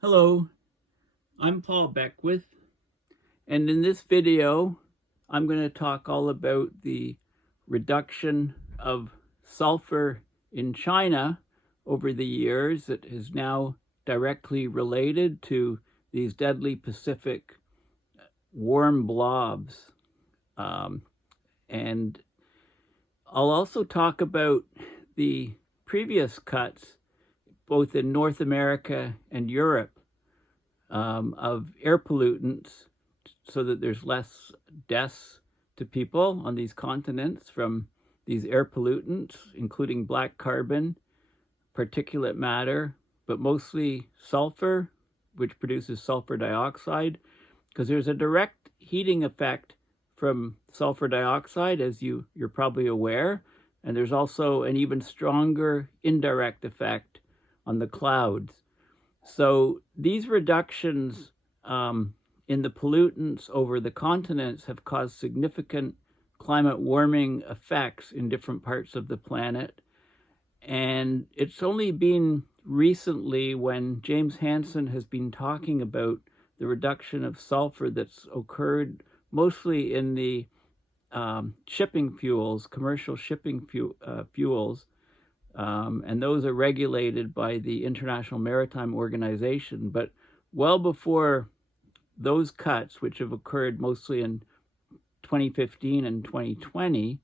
Hello, I'm Paul Beckwith, and in this video, I'm going to talk all about the reduction of sulfur in China over the years that is now directly related to these deadly Pacific warm blobs. And I'll also talk about the previous cuts, both in North America and Europe, of air pollutants so that there's less deaths to people on these continents from these air pollutants, including black carbon, particulate matter, but mostly sulfur, which produces sulfur dioxide, because there's a direct heating effect from sulfur dioxide, as you're probably aware, and there's also an even stronger indirect effect on the clouds. So these reductions in the pollutants over the continents have caused significant climate warming effects in different parts of the planet. And it's only been recently when James Hansen has been talking about the reduction of sulfur that's occurred mostly in the shipping fuels, commercial shipping fuels, and those are regulated by the International Maritime Organization. But well before those cuts, which have occurred mostly in 2015 and 2020,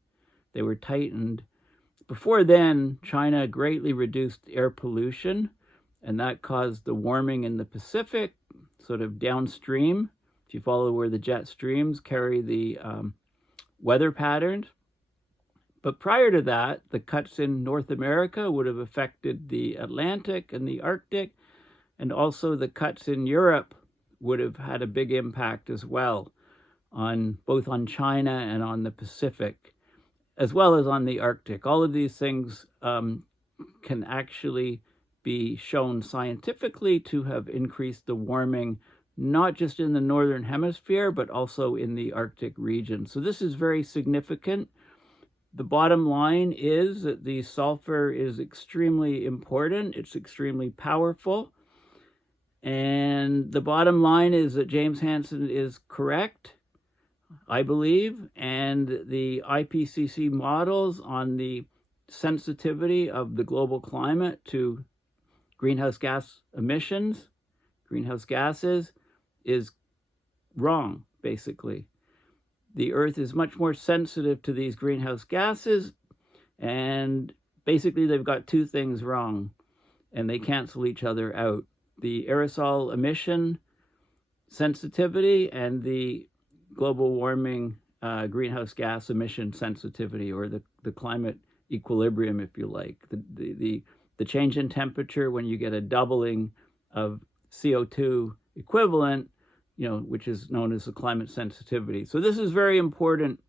they were tightened. Before then, China greatly reduced air pollution, and that caused the warming in the Pacific, sort of downstream. If you follow where the jet streams carry the weather patterns. But prior to that, the cuts in North America would have affected the Atlantic and the Arctic, and also the cuts in Europe would have had a big impact as well, on both on China and on the Pacific, as well as on the Arctic. All of these things can actually be shown scientifically to have increased the warming, not just in the Northern Hemisphere, but also in the Arctic region. So this is very significant. The bottom line is that the sulfur is extremely important. It's extremely powerful. And the bottom line is that James Hansen is correct, I believe, and the IPCC models on the sensitivity of the global climate to greenhouse gas emissions, greenhouse gases, is wrong, basically. The Earth is much more sensitive to these greenhouse gases, and basically they've got two things wrong, and they cancel each other out. The aerosol emission sensitivity and the global warming greenhouse gas emission sensitivity, or the climate equilibrium, if you like. The change in temperature when you get a doubling of CO2 equivalent, which is known as the climate sensitivity. So this is very important,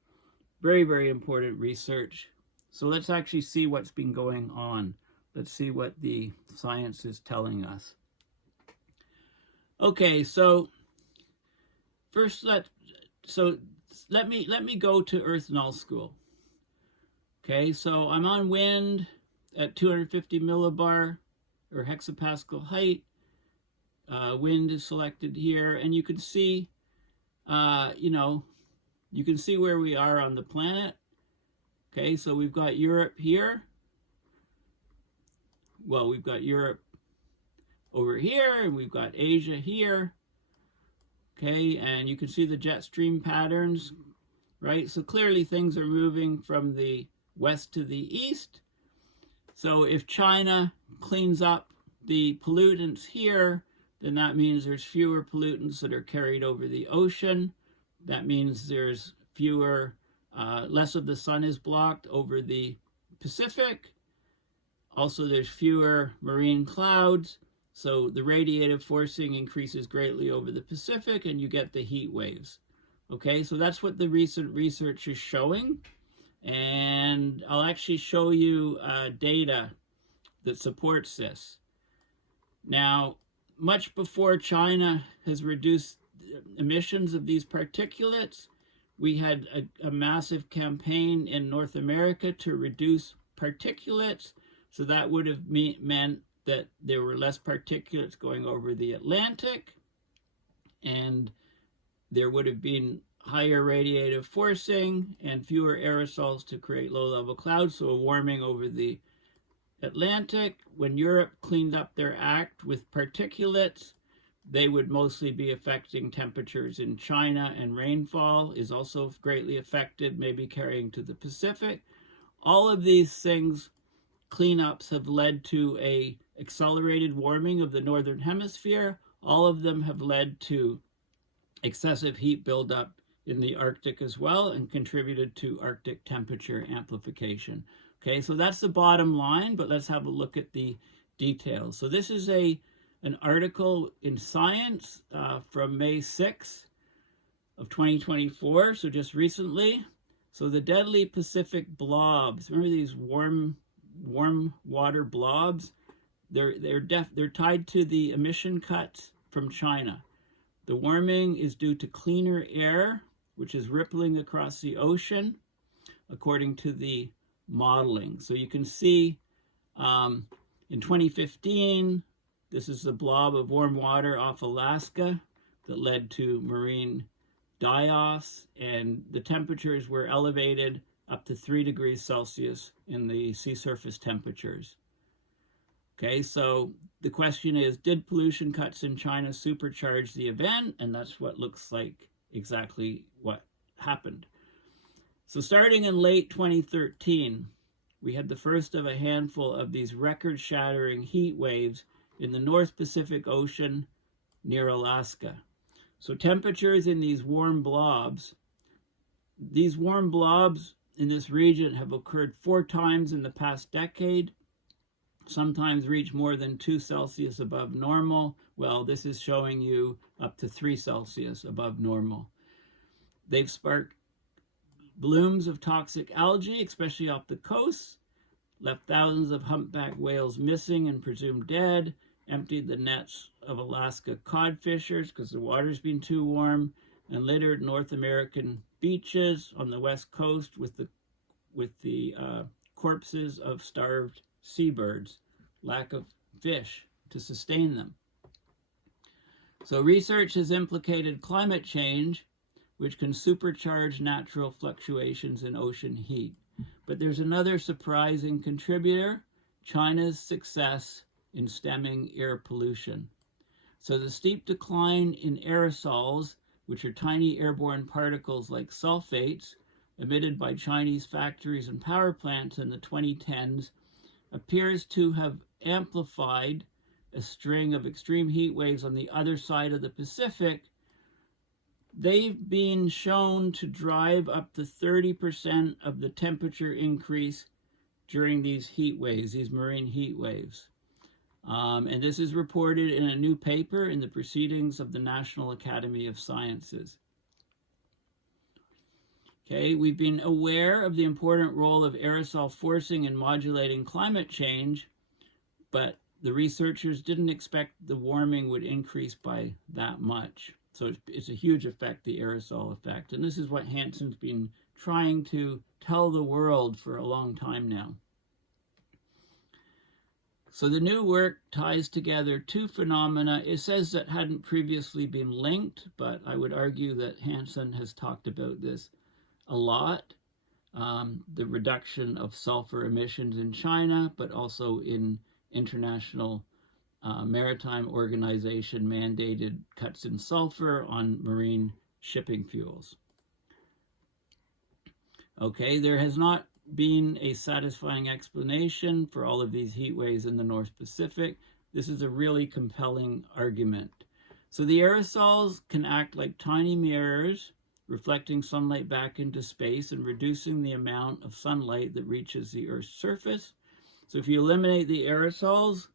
very, very important research. So let's actually see what's been going on. Let's see what the science is telling us. Okay, so first let me go to Earth Null School. Okay, so I'm on wind at 250 millibar or hexapascal height. Wind is selected here, and you can see, you can see where we are on the planet. Okay, so we've got Europe here. Well, we've got Europe over here, and we've got Asia here. Okay, and you can see the jet stream patterns, right? So clearly things are moving from the west to the east. So if China cleans up the pollutants here, then that means there's fewer pollutants that are carried over the ocean. That means there's fewer, less of the sun is blocked over the Pacific. Also, there's fewer marine clouds. So the radiative forcing increases greatly over the Pacific, and you get the heat waves. Okay, so that's what the recent research is showing. And I'll actually show you data that supports this. Now, much before China has reduced emissions of these particulates, we had a massive campaign in North America to reduce particulates. So that would have meant that there were less particulates going over the Atlantic, and there would have been higher radiative forcing and fewer aerosols to create low-level clouds, so a warming over the Atlantic. When Europe cleaned up their act with particulates, they would mostly be affecting temperatures in China, and rainfall is also greatly affected, maybe carrying to the Pacific. All of these things, cleanups, have led to a accelerated warming of the northern hemisphere. All of them have led to excessive heat buildup in the Arctic as well, and contributed to Arctic temperature amplification. Okay, so that's the bottom line, but let's have a look at the details. So this is an article in Science from May 6th of 2024, so just recently. So the deadly Pacific blobs, remember these warm water blobs? They're tied to the emission cuts from China. The warming is due to cleaner air, which is rippling across the ocean, according to the modeling. So you can see in 2015, this is the blob of warm water off Alaska that led to marine die-offs, and the temperatures were elevated up to 3 degrees Celsius in the sea surface temperatures. Okay, so the question is, did pollution cuts in China supercharge the event? And that's what looks like exactly what happened. So starting in late 2013, we had the first of a handful of these record-shattering heat waves in the North Pacific Ocean near Alaska. So temperatures in these warm blobs in this region have occurred 4 times in the past decade, sometimes reach more than 2 Celsius above normal. Well, this is showing you up to 3 Celsius above normal. They've sparked blooms of toxic algae, especially off the coast, left thousands of humpback whales missing and presumed dead, emptied the nets of Alaska codfishers because the water's been too warm, and littered North American beaches on the west coast with the corpses of starved seabirds, lack of fish to sustain them. So research has implicated climate change, which can supercharge natural fluctuations in ocean heat. But there's another surprising contributor, China's success in stemming air pollution. So the steep decline in aerosols, which are tiny airborne particles like sulfates emitted by Chinese factories and power plants in the 2010s, appears to have amplified a string of extreme heat waves on the other side of the Pacific. They've been shown to drive up to 30% of the temperature increase during these heat waves, these marine heat waves. And this is reported in a new paper in the Proceedings of the National Academy of Sciences. Okay, we've been aware of the important role of aerosol forcing in modulating climate change, but the researchers didn't expect the warming would increase by that much. So it's a huge effect, the aerosol effect. And this is what Hansen's been trying to tell the world for a long time now. So the new work ties together 2 phenomena. It says that hadn't previously been linked, but I would argue that Hansen has talked about this a lot. The reduction of sulfur emissions in China, but also in international maritime organization mandated cuts in sulfur on marine shipping fuels. Okay, there has not been a satisfying explanation for all of these heat waves in the North Pacific. This is a really compelling argument. So the aerosols can act like tiny mirrors, reflecting sunlight back into space and reducing the amount of sunlight that reaches the Earth's surface. So if you eliminate the aerosols,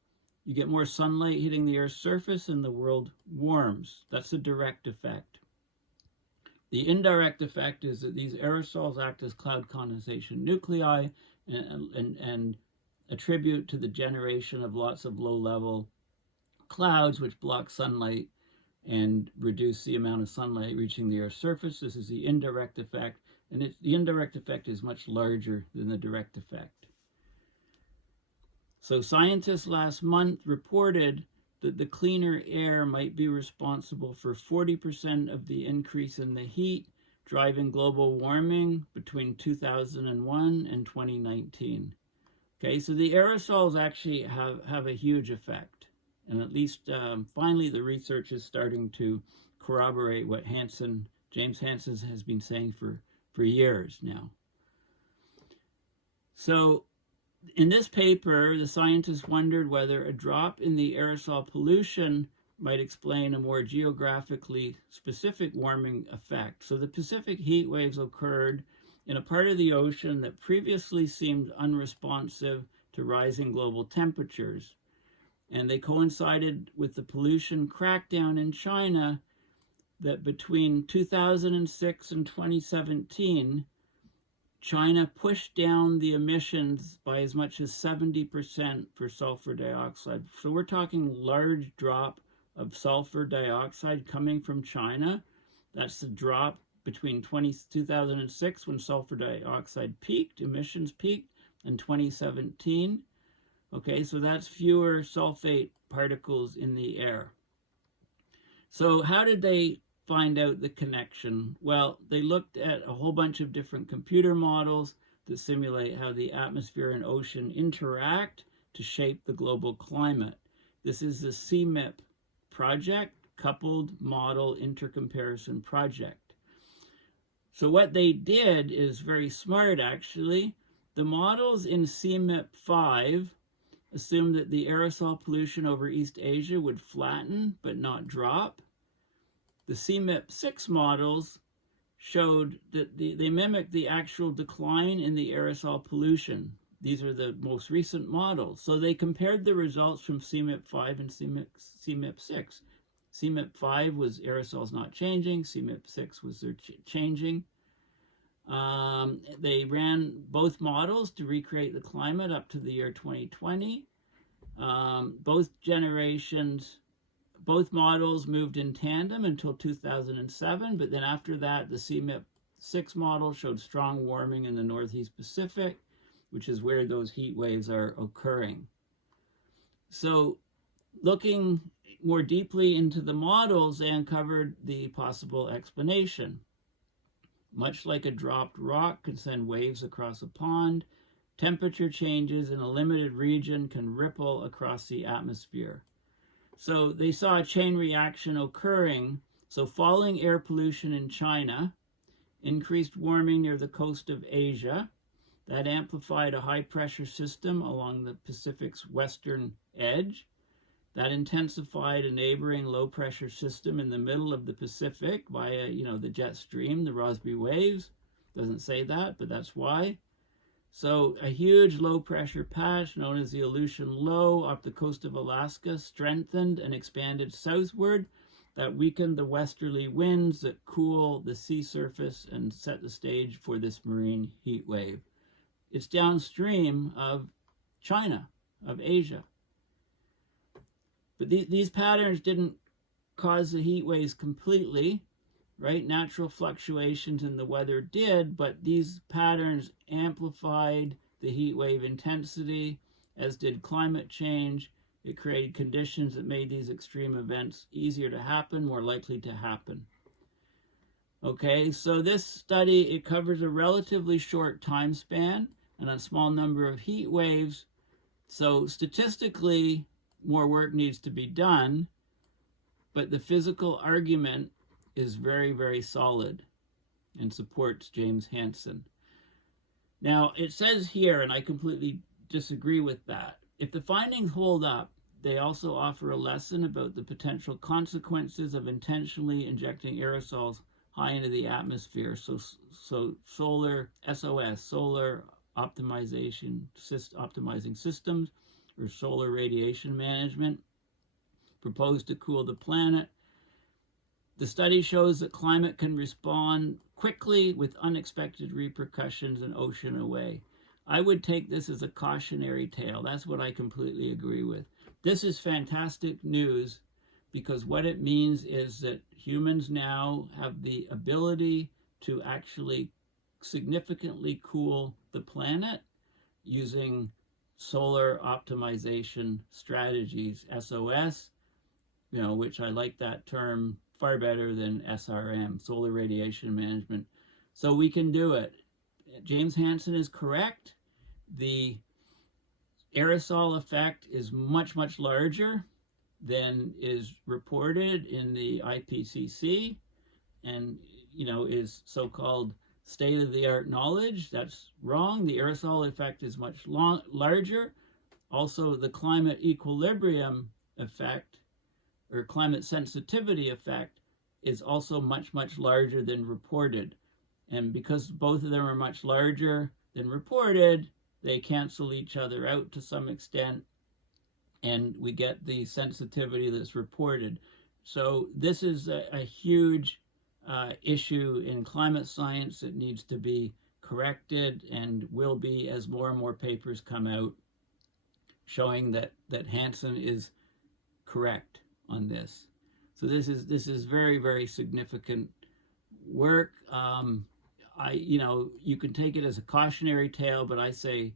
you get more sunlight hitting the Earth's surface and the world warms. That's a direct effect. The indirect effect is that these aerosols act as cloud condensation nuclei and attribute to the generation of lots of low-level clouds which block sunlight and reduce the amount of sunlight reaching the Earth's surface. This is the indirect effect, and the indirect effect is much larger than the direct effect. So scientists last month reported that the cleaner air might be responsible for 40% of the increase in the heat driving global warming between 2001 and 2019. Okay, so the aerosols actually have a huge effect. And at least finally the research is starting to corroborate what James Hansen has been saying for years now. So in this paper, the scientists wondered whether a drop in the aerosol pollution might explain a more geographically specific warming effect. So the Pacific heat waves occurred in a part of the ocean that previously seemed unresponsive to rising global temperatures. And they coincided with the pollution crackdown in China that between 2006 and 2017, China pushed down the emissions by as much as 70% for sulfur dioxide. So we're talking large drop of sulfur dioxide coming from China. That's the drop between 2006 when sulfur dioxide peaked, emissions peaked, and 2017. Okay, so that's fewer sulfate particles in the air. So how did they find out the connection? Well, they looked at a whole bunch of different computer models that simulate how the atmosphere and ocean interact to shape the global climate. This is the CMIP project, Coupled Model Intercomparison Project. So what they did is very smart, actually. The models in CMIP 5 assumed that the aerosol pollution over East Asia would flatten but not drop. The CMIP 6 models showed that they mimicked the actual decline in the aerosol pollution. These are the most recent models. So they compared the results from CMIP 5 and CMIP 6. CMIP 5 was aerosols not changing. CMIP 6 was they're changing. They ran both models to recreate the climate up to the year 2020. Both models moved in tandem until 2007, but then after that, the CMIP 6 model showed strong warming in the Northeast Pacific, which is where those heat waves are occurring. So looking more deeply into the models, they uncovered the possible explanation. Much like a dropped rock can send waves across a pond, temperature changes in a limited region can ripple across the atmosphere. So they saw a chain reaction occurring. So falling air pollution in China, increased warming near the coast of Asia, that amplified a high pressure system along the Pacific's western edge. That intensified a neighboring low pressure system in the middle of the Pacific via, the jet stream, the Rossby waves. Doesn't say that, but that's why. So a huge low pressure patch known as the Aleutian Low off the coast of Alaska strengthened and expanded southward. That weakened the westerly winds that cool the sea surface and set the stage for this marine heat wave. It's downstream of China, of Asia. But these patterns didn't cause the heat waves completely, right? Natural fluctuations in the weather did, but these patterns amplified the heat wave intensity, as did climate change. It created conditions that made these extreme events easier to happen, more likely to happen. Okay, so this study, it covers a relatively short time span and a small number of heat waves. So statistically, more work needs to be done, but the physical argument is very, very solid and supports James Hansen. Now, it says here, and I completely disagree with that, if the findings hold up, they also offer a lesson about the potential consequences of intentionally injecting aerosols high into the atmosphere. So solar optimizing systems, or solar radiation management, proposed to cool the planet. The study shows that climate can respond quickly with unexpected repercussions an ocean away. I would take this as a cautionary tale. That's what I completely agree with. This is fantastic news because what it means is that humans now have the ability to actually significantly cool the planet using solar optimization strategies, SOS, which I like that term far better than SRM, solar radiation management. So we can do it. James Hansen is correct. The aerosol effect is much, much larger than is reported in the IPCC and, is so-called state-of-the-art knowledge. That's wrong. The aerosol effect is much larger. Also, the climate equilibrium effect or climate sensitivity effect is also much, much larger than reported. And because both of them are much larger than reported, they cancel each other out to some extent, and we get the sensitivity that's reported. So this is a huge issue in climate science that needs to be corrected and will be as more and more papers come out showing that Hansen is correct on this. So this is very, very significant work. You can take it as a cautionary tale, but I say,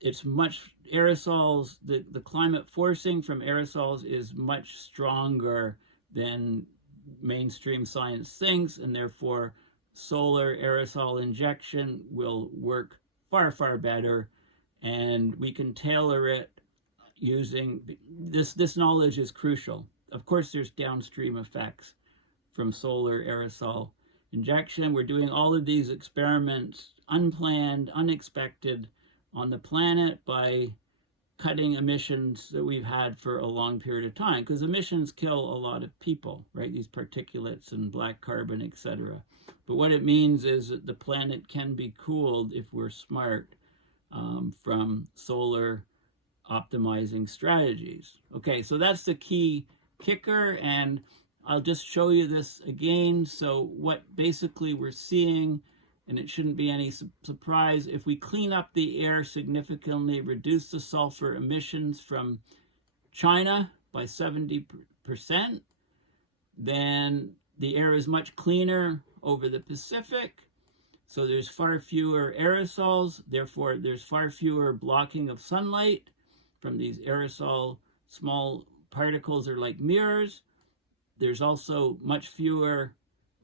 it's much aerosols, the climate forcing from aerosols is much stronger than mainstream science thinks, and therefore solar aerosol injection will work far, far better, and we can tailor it using this knowledge is crucial. Of course, there's downstream effects from solar aerosol injection. We're doing all of these experiments unplanned, unexpected on the planet by cutting emissions that we've had for a long period of time, because emissions kill a lot of people, right? These particulates and black carbon, etc. But what it means is that the planet can be cooled if we're smart from solar optimizing strategies. Okay, so that's the key kicker, and I'll just show you this again. So what basically we're seeing, and it shouldn't be any surprise, if we clean up the air significantly, reduce the sulfur emissions from China by 70%, then the air is much cleaner over the Pacific. So there's far fewer aerosols, therefore there's far fewer blocking of sunlight from these aerosol. Small particles are like mirrors. There's also much fewer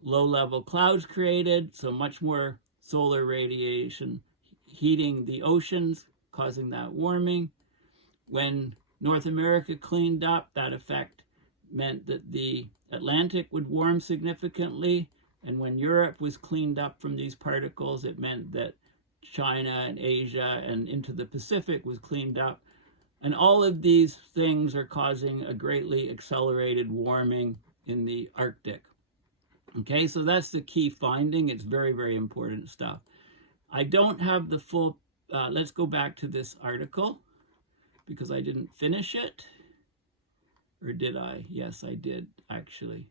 low-level clouds created, so much more solar radiation heating the oceans, causing that warming. When North America cleaned up, that effect meant that the Atlantic would warm significantly, and when Europe was cleaned up from these particles, it meant that China and Asia and into the Pacific was cleaned up. And all of these things are causing a greatly accelerated warming in the Arctic. Okay, so that's the key finding. It's very, very important stuff. I don't have the full, let's go back to this article because I didn't finish it. Or did I? Yes, I did, actually.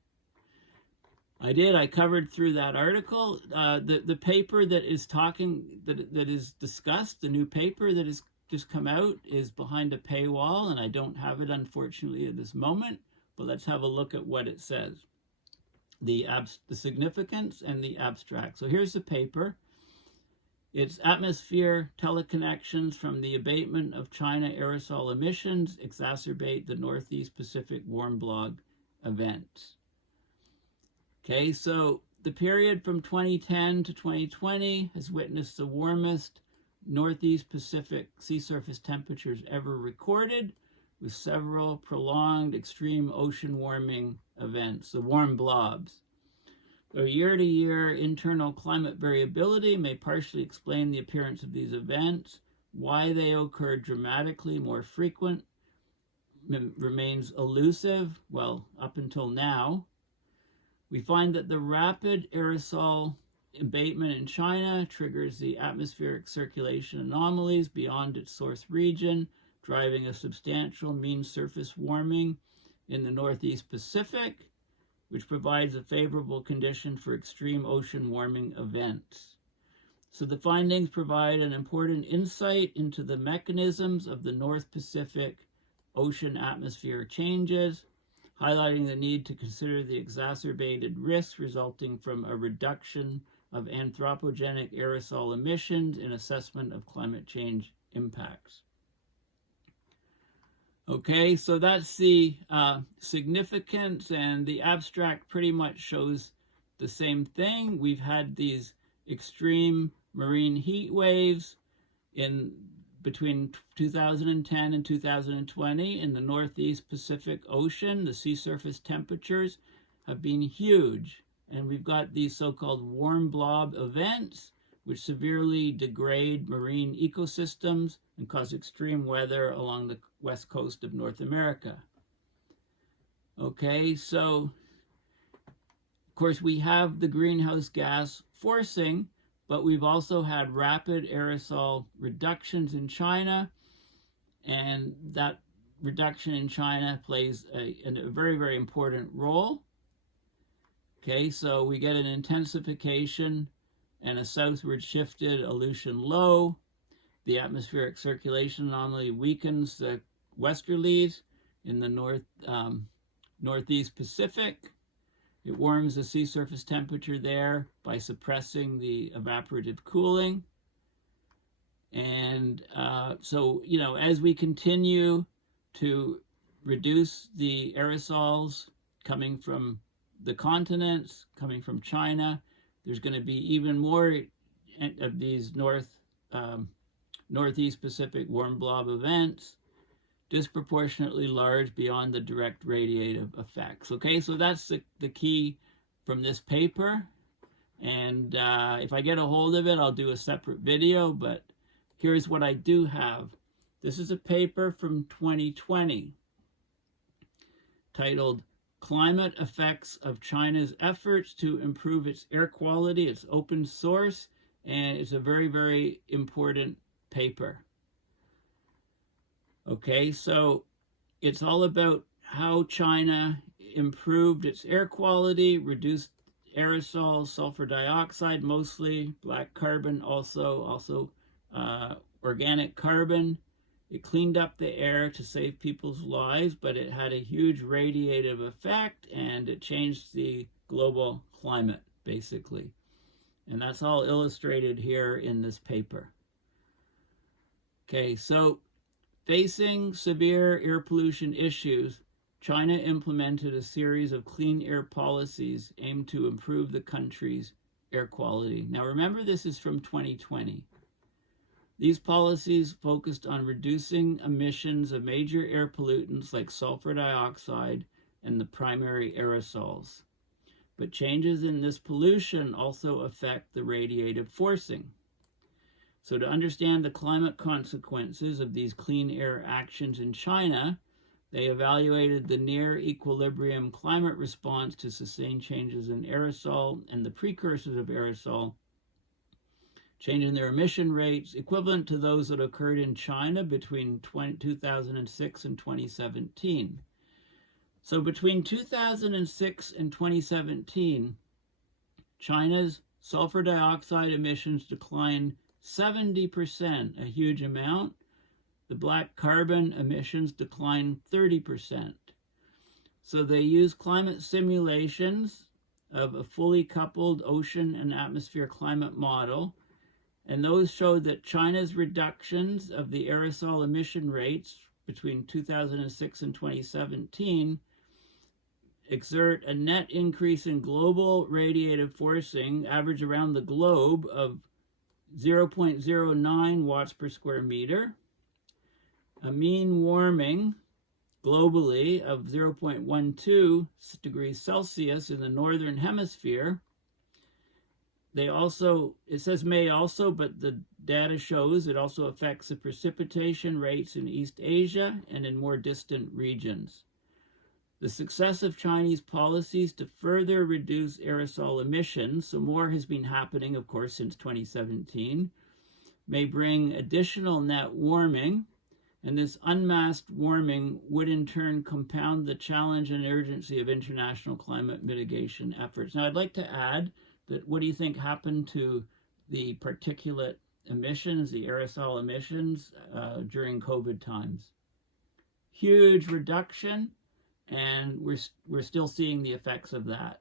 I did. I covered through that article. The paper that is that is discussed, the new paper that has just come out, is behind a paywall, and I don't have it, unfortunately, at this moment. But let's have a look at what it says. The significance and the abstract. So here's the paper. It's atmosphere teleconnections from the abatement of China aerosol emissions exacerbate the Northeast Pacific warm block events. Okay, so the period from 2010 to 2020 has witnessed the warmest Northeast Pacific sea surface temperatures ever recorded, with several prolonged extreme ocean warming events, the warm blobs. So year-to-year internal climate variability may partially explain the appearance of these events. Why they occur dramatically more frequent remains elusive, well, up until now. We find that the rapid aerosol abatement in China triggers the atmospheric circulation anomalies beyond its source region, driving a substantial mean surface warming in the Northeast Pacific, which provides a favorable condition for extreme ocean warming events. So the findings provide an important insight into the mechanisms of the North Pacific ocean atmosphere changes, highlighting the need to consider the exacerbated risks resulting from a reduction of anthropogenic aerosol emissions in assessment of climate change impacts. Okay, so that's the significance, and the abstract pretty much shows the same thing. We've had these extreme marine heat waves in between 2010 and 2020 in the Northeast Pacific Ocean. The sea surface temperatures have been huge, and we've got these so-called warm blob events which severely degrade marine ecosystems and cause extreme weather along the west coast of North America. Okay, so of course we have the greenhouse gas forcing, but we've also had rapid aerosol reductions in China, and that reduction in China plays a very, very important role. Okay, so we get an intensification and a southward shifted Aleutian low. The atmospheric circulation anomaly weakens the westerlies in the northeast Pacific. It warms the sea surface temperature there by suppressing the evaporative cooling. And so, you know, as we continue to reduce the aerosols coming from the continents, coming from China, there's going to be even more of these Northeast Pacific warm blob events, disproportionately large beyond the direct radiative effects. Okay, so that's the key from this paper. And if I get a hold of it, I'll do a separate video, but here's what I do have. This is a paper from 2020 titled Climate Effects of China's Efforts to Improve Its Air Quality. It's open source, and it's a very, very important paper. Okay, so it's all about how China improved its air quality, reduced aerosols, sulfur dioxide mostly, black carbon also organic carbon. It cleaned up the air to save people's lives, but it had a huge radiative effect, and it changed the global climate, basically. And that's all illustrated here in this paper. Okay, so facing severe air pollution issues, China implemented a series of clean air policies aimed to improve the country's air quality. Now remember, this is from 2020. These policies focused on reducing emissions of major air pollutants like sulfur dioxide and the primary aerosols. But changes in this pollution also affect the radiative forcing. So to understand the climate consequences of these clean air actions in China, they evaluated the near equilibrium climate response to sustained changes in aerosol and the precursors of aerosol, changing their emission rates equivalent to those that occurred in China between 2006 and 2017. So between 2006 and 2017, China's sulfur dioxide emissions declined 70%, a huge amount. The black carbon emissions declined 30%. So they used climate simulations of a fully coupled ocean and atmosphere climate model, and those showed that China's reductions of the aerosol emission rates between 2006 and 2017 exert a net increase in global radiative forcing, average around the globe, of 0.09 watts per square meter, a mean warming globally of 0.12 degrees Celsius in the northern hemisphere. It says may also, but the data shows it also affects the precipitation rates in East Asia and in more distant regions. The success of Chinese policies to further reduce aerosol emissions, so more has been happening, of course, since 2017, may bring additional net warming, and this unmasked warming would in turn compound the challenge and urgency of international climate mitigation efforts. Now, I'd like to add that what do you think happened to the particulate emissions, the aerosol emissions during COVID times? Huge reduction, and we're still seeing the effects of that.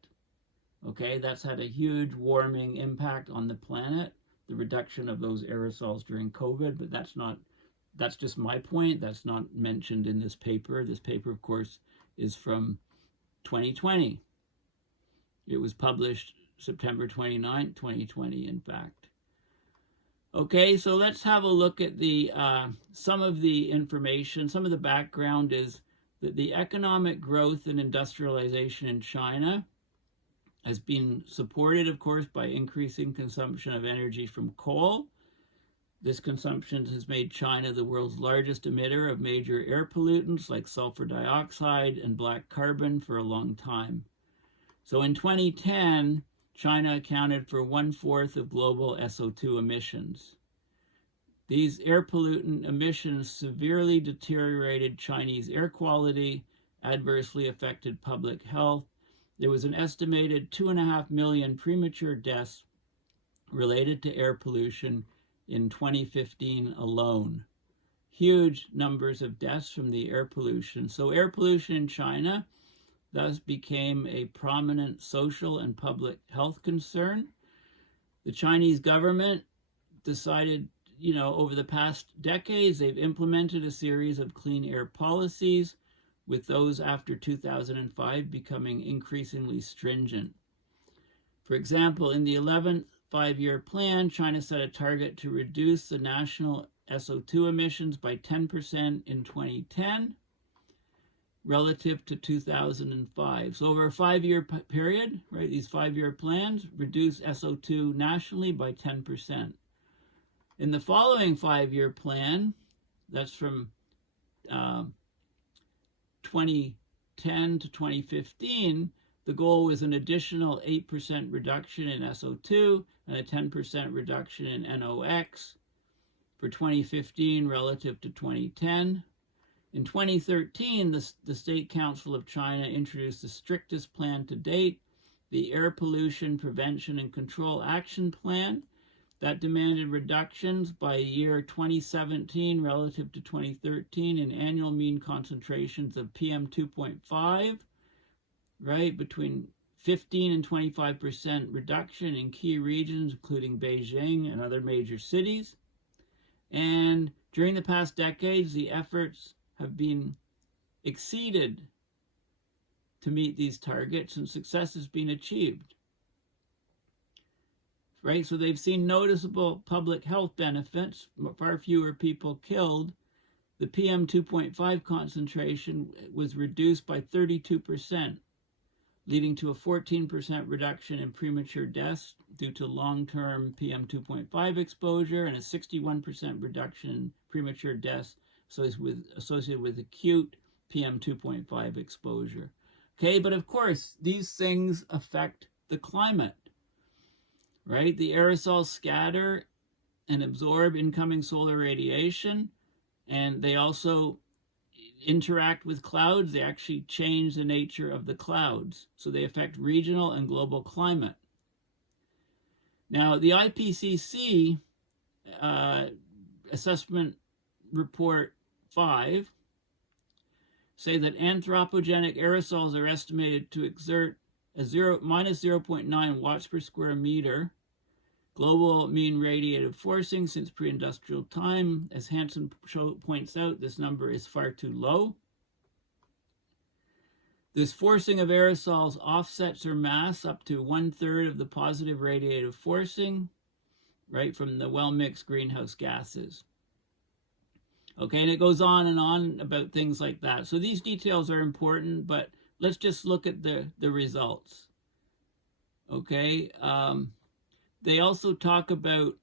Okay, that's had a huge warming impact on the planet, the reduction of those aerosols during COVID, but that's not that's just my point. That's not mentioned in this paper. This paper, of course, is from 2020. It was published September 29, 2020, in fact. Okay, so let's have a look at the some of the information. Some of the background is that the economic growth and industrialization in China has been supported, of course, by increasing consumption of energy from coal. This consumption has made China the world's largest emitter of major air pollutants like sulfur dioxide and black carbon for a long time. So in 2010, China accounted for 1/4 of global SO2 emissions. These air pollutant emissions severely deteriorated Chinese air quality, adversely affected public health. There was an estimated 2.5 million premature deaths related to air pollution in 2015 alone. Huge numbers of deaths from the air pollution. So air pollution in China thus became a prominent social and public health concern. The Chinese government decided, over the past decades, they've implemented a series of clean air policies, with those after 2005 becoming increasingly stringent. For example, in the 11th five-year plan, China set a target to reduce the national SO2 emissions by 10% in 2010 relative to 2005. So over a 5-year period, right, these 5-year plans reduce SO2 nationally by 10%. In the following 5-year plan, that's from 2010 to 2015, the goal was an additional 8% reduction in SO2 and a 10% reduction in NOx for 2015 relative to 2010. In 2013, the State Council of China introduced the strictest plan to date, the Air Pollution Prevention and Control Action Plan, that demanded reductions by year 2017 relative to 2013 in annual mean concentrations of PM 2.5, right, between 15 and 25% reduction in key regions, including Beijing and other major cities. And during the past decades, the efforts have been exceeded to meet these targets, and success has been achieved. Right, so they've seen noticeable public health benefits, far fewer people killed. The PM 2.5 concentration was reduced by 32%, leading to a 14% reduction in premature deaths due to long-term PM 2.5 exposure and a 61% reduction in premature deaths associated with acute PM 2.5 exposure. Okay, but of course, these things affect the climate, right? The aerosols scatter and absorb incoming solar radiation, and they also interact with clouds. They actually change the nature of the clouds, so they affect regional and global climate. Now, the IPCC assessment report 5 say that anthropogenic aerosols are estimated to exert a minus 0.9 watts per square meter global mean radiative forcing since pre-industrial time. As Hansen points out, this number is far too low. This forcing of aerosols offsets their mass up to 1/3 of the positive radiative forcing, right, from the well-mixed greenhouse gases. Okay, and it goes on and on about things like that. So these details are important, but let's just look at the results. Okay, they also talk about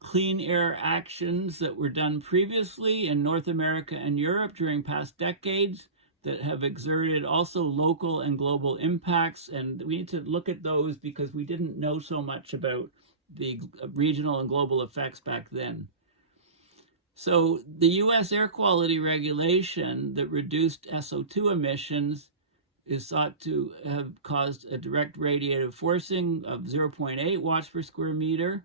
clean air actions that were done previously in North America and Europe during past decades that have exerted also local and global impacts. And we need to look at those because we didn't know so much about the regional and global effects back then. So the US air quality regulation that reduced SO2 emissions is thought to have caused a direct radiative forcing of 0.8 watts per square meter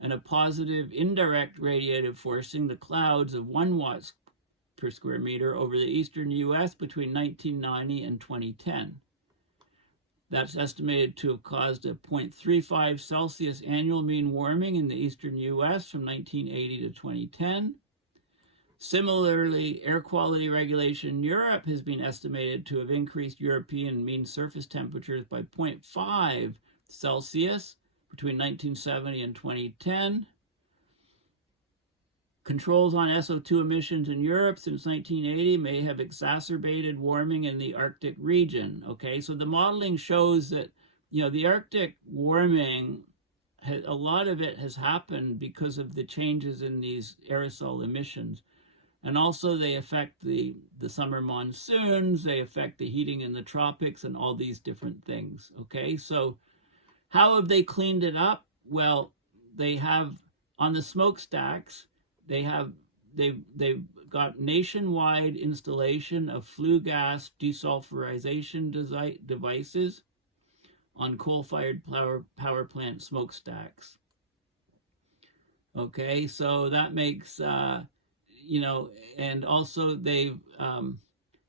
and a positive indirect radiative forcing, the clouds, of 1 watt per square meter over the eastern US between 1990 and 2010. That's estimated to have caused a 0.35 Celsius annual mean warming in the eastern U.S. from 1980 to 2010. Similarly, air quality regulation in Europe has been estimated to have increased European mean surface temperatures by 0.5 Celsius between 1970 and 2010. Controls on SO2 emissions in Europe since 1980 may have exacerbated warming in the Arctic region. Okay, so the modeling shows that, the Arctic warming, a lot of it has happened because of the changes in these aerosol emissions. And also they affect the summer monsoons, they affect the heating in the tropics and all these different things. Okay, so how have they cleaned it up? Well, they have on the smokestacks, they've got nationwide installation of flue gas desulfurization devices on coal-fired power plant smokestacks. Okay, so that makes, and also they've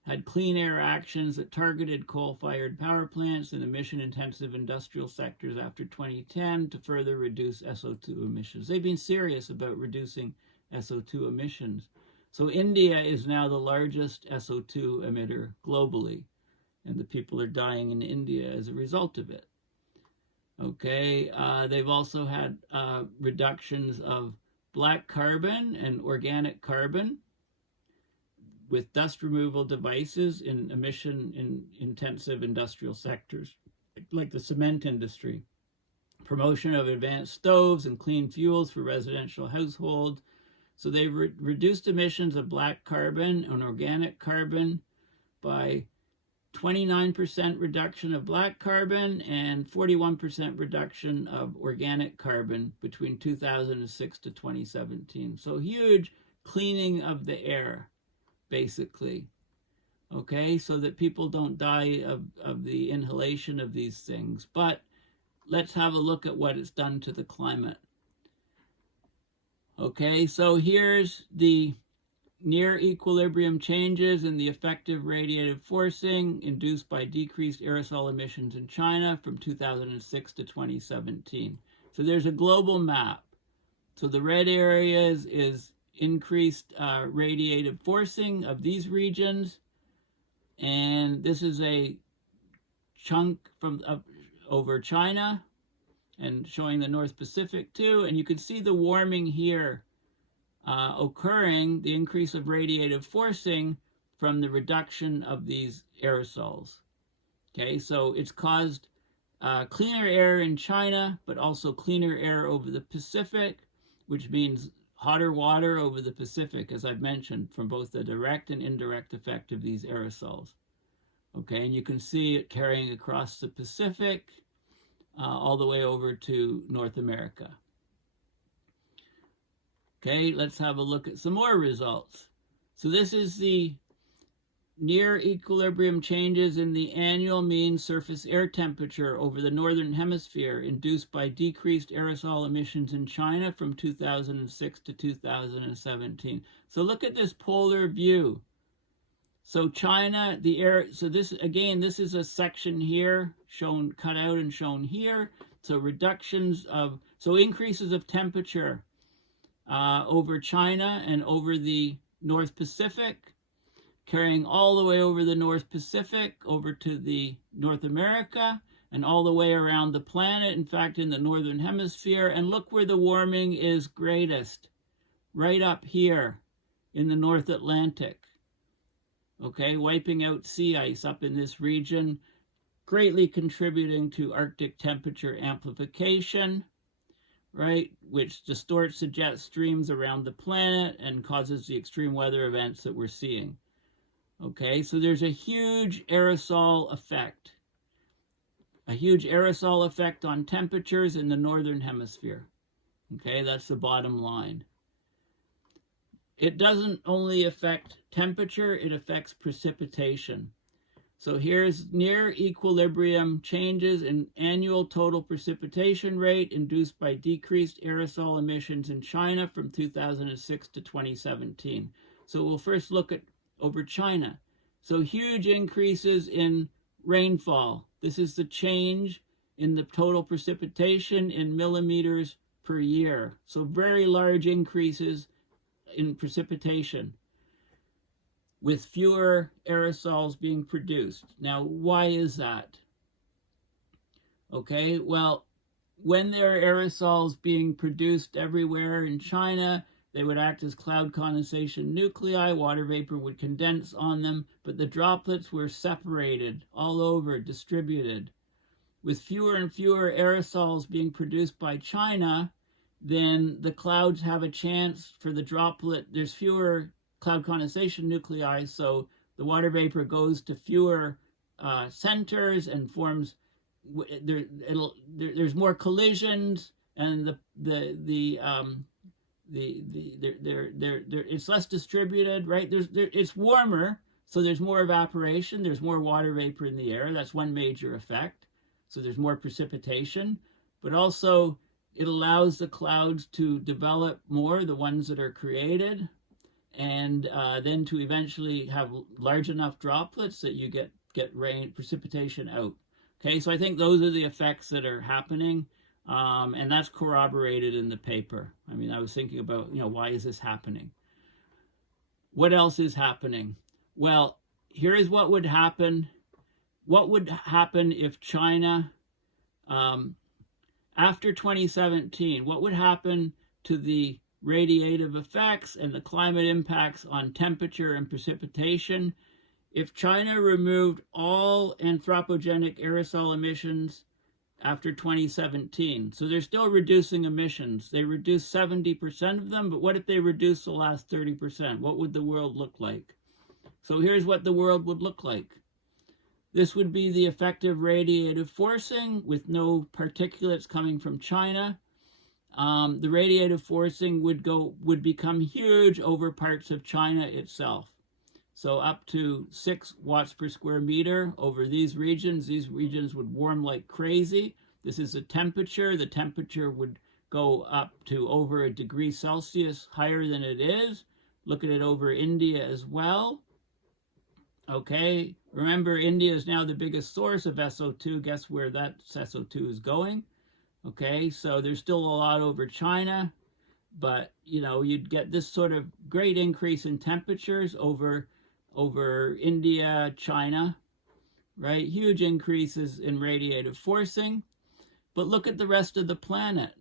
had clean air actions that targeted coal-fired power plants and emission-intensive industrial sectors after 2010 to further reduce SO2 emissions. They've been serious about reducing SO2 emissions. So India is now the largest SO2 emitter globally, and the people are dying in India as a result of it. Okay, they've also had reductions of black carbon and organic carbon with dust removal devices in emission-intensive industrial sectors, like the cement industry. Promotion of advanced stoves and clean fuels for residential households. So they reduced emissions of black carbon and organic carbon by 29% reduction of black carbon and 41% reduction of organic carbon between 2006 to 2017. So huge cleaning of the air, basically. Okay, so that people don't die of the inhalation of these things. But let's have a look at what it's done to the climate. Okay, so here's the near equilibrium changes in the effective radiative forcing induced by decreased aerosol emissions in China from 2006 to 2017. So there's a global map. So the red areas is increased radiative forcing of these regions. And this is a chunk from over China and showing the North Pacific too. And you can see the warming here occurring, the increase of radiative forcing from the reduction of these aerosols. Okay, so it's caused cleaner air in China, but also cleaner air over the Pacific, which means hotter water over the Pacific, as I've mentioned, from both the direct and indirect effect of these aerosols. Okay, and you can see it carrying across the Pacific all the way over to North America. Okay, let's have a look at some more results. So this is the near equilibrium changes in the annual mean surface air temperature over the northern hemisphere induced by decreased aerosol emissions in China from 2006 to 2017. So look at this polar view. So China, the air, so this, again, this is a section here shown, cut out and shown here. So reductions of, so increases of temperature over China and over the North Pacific, carrying all the way over the North Pacific, over to the North America, and all the way around the planet, in fact, in the Northern Hemisphere. And look where the warming is greatest, right up here in the North Atlantic. Okay, wiping out sea ice up in this region, greatly contributing to Arctic temperature amplification, right, which distorts the jet streams around the planet and causes the extreme weather events that we're seeing. Okay, so there's a huge aerosol effect. A huge aerosol effect on temperatures in the Northern Hemisphere. Okay, that's the bottom line. It doesn't only affect temperature, it affects precipitation. So here's near equilibrium changes in annual total precipitation rate induced by decreased aerosol emissions in China from 2006 to 2017. So we'll first look at over China. So huge increases in rainfall This is the change in the total precipitation in millimeters per year. So very large increases in precipitation with fewer aerosols being produced. Now, why is that? Okay, well, when there are aerosols being produced everywhere in China, they would act as cloud condensation nuclei. Water vapor would condense on them, but the droplets were separated all over, distributed. With fewer and fewer aerosols being produced by China, then the clouds have a chance for the droplet. There's fewer cloud condensation nuclei, so the water vapor goes to fewer centers and forms. There's more collisions, and it's less distributed, right? It's warmer, so there's more evaporation. There's more water vapor in the air. That's one major effect. So there's more precipitation, but also it allows the clouds to develop more, the ones that are created, and then to eventually have large enough droplets that you get rain, precipitation out. Okay, so I think those are the effects that are happening, and that's corroborated in the paper. I mean, I was thinking about, why is this happening? What else is happening? Well, here is what would happen. What would happen if China, after 2017, what would happen to the radiative effects and the climate impacts on temperature and precipitation if China removed all anthropogenic aerosol emissions after 2017? So they're still reducing emissions. They reduced 70% of them, but what if they reduce the last 30%? What would the world look like? So here's what the world would look like. This would be the effective radiative forcing with no particulates coming from China. The radiative forcing would become huge over parts of China itself. So up to 6 watts per square meter over these regions. These regions would warm like crazy. This is the temperature. The temperature would go up to over 1 degree Celsius higher than it is. Look at it over India as well. Okay, remember India is now the biggest source of SO2. Guess where that SO2 is going? Okay, so there's still a lot over China, but you'd get this sort of great increase in temperatures over India, China, right? Huge increases in radiative forcing. But look at the rest of the planet.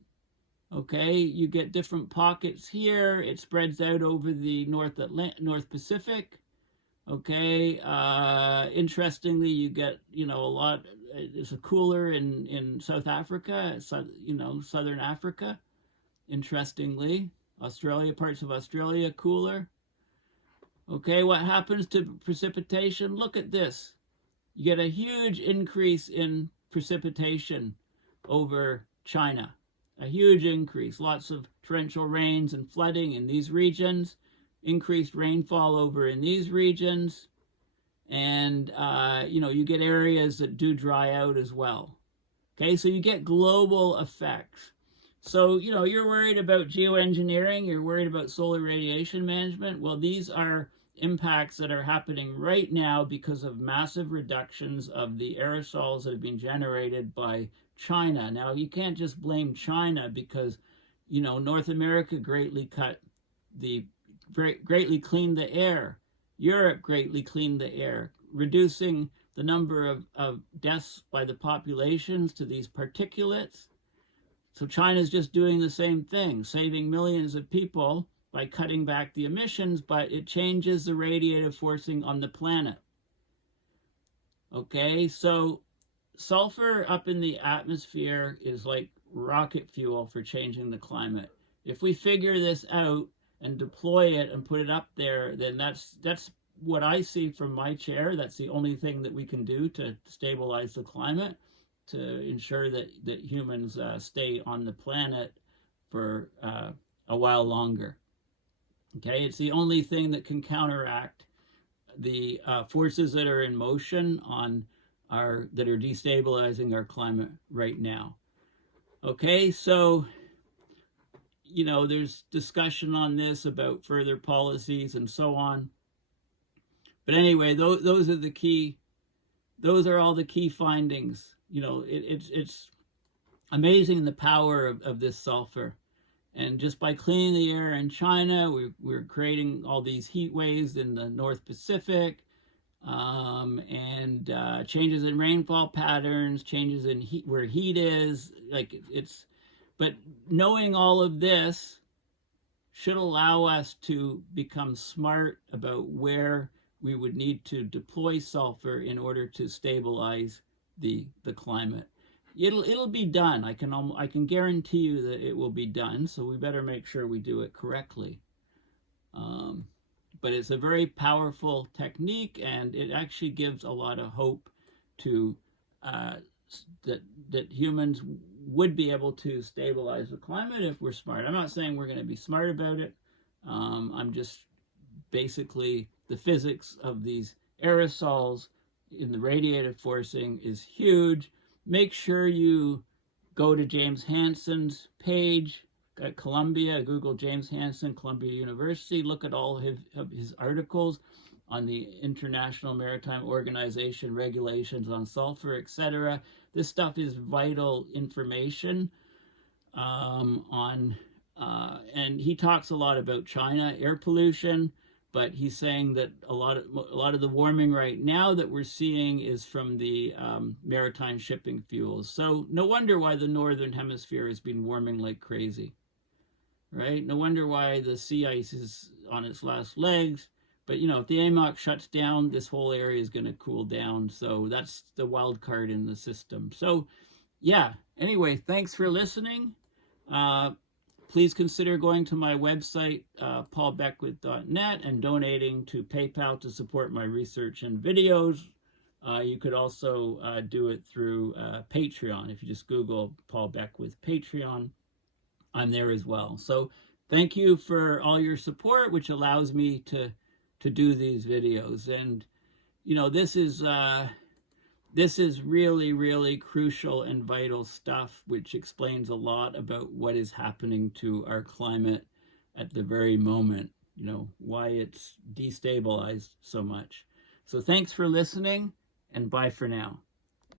Okay, you get different pockets here. It spreads out over the North Pacific. Okay, interestingly, you get, a lot, it's a cooler in South Africa, Southern Africa, interestingly. Australia, parts of Australia, cooler. Okay, what happens to precipitation? Look at this. You get a huge increase in precipitation over China. A huge increase. Lots of torrential rains and flooding in these regions. Increased rainfall over in these regions, and you get areas that do dry out as well. Okay, so you get global effects. So you're worried about geoengineering, you're worried about solar radiation management. Well, these are impacts that are happening right now because of massive reductions of the aerosols that have been generated by China. Now, you can't just blame China because North America greatly cleaned the air. Europe greatly cleaned the air, reducing the number of deaths by the populations to these particulates. So China's just doing the same thing, saving millions of people by cutting back the emissions, but it changes the radiative forcing on the planet. Okay, so sulfur up in the atmosphere is like rocket fuel for changing the climate. If we figure this out and deploy it and put it up there, then that's what I see from my chair. That's the only thing that we can do to stabilize the climate, to ensure that humans stay on the planet for a while longer. Okay, it's the only thing that can counteract the forces that are in motion that are destabilizing our climate right now. Okay, so there's discussion on this about further policies and so on. But anyway, those are the key those are all the key findings. You know, it's amazing the power of this sulfur. And just by cleaning the air in China, we're creating all these heat waves in the North Pacific, and changes in rainfall patterns, changes in heat, where heat is. Like it's, but knowing all of this should allow us to become smart about where we would need to deploy sulfur in order to stabilize the climate. It'll be done. I can guarantee you that it will be done. So we better make sure we do it correctly. But it's a very powerful technique, and it actually gives a lot of hope to that humans would be able to stabilize the climate if we're smart. I'm not saying we're going to be smart about it. I'm just basically the physics of these aerosols in the radiative forcing is huge. Make sure you go to James Hansen's page at Columbia, Google James Hansen, Columbia University, look at all of his articles on the International Maritime Organization regulations on sulfur, etc. This stuff is vital information and he talks a lot about China, air pollution, but he's saying that a lot of the warming right now that we're seeing is from the maritime shipping fuels. So no wonder why the northern hemisphere has been warming like crazy, right? No wonder why the sea ice is on its last legs. But you know, if the AMOC shuts down, this whole area is going to cool down. So that's the wild card in the system. So yeah, anyway, thanks for listening. Please consider going to my website, paulbeckwith.net, and donating to PayPal to support my research and videos. You could also do it through Patreon. If you just Google Paul Beckwith Patreon, I'm there as well. So thank you for all your support, which allows me to do these videos. And you know, this is really, really crucial and vital stuff, which explains a lot about what is happening to our climate at the very moment, you know, why it's destabilized so much. So thanks for listening, and bye for now.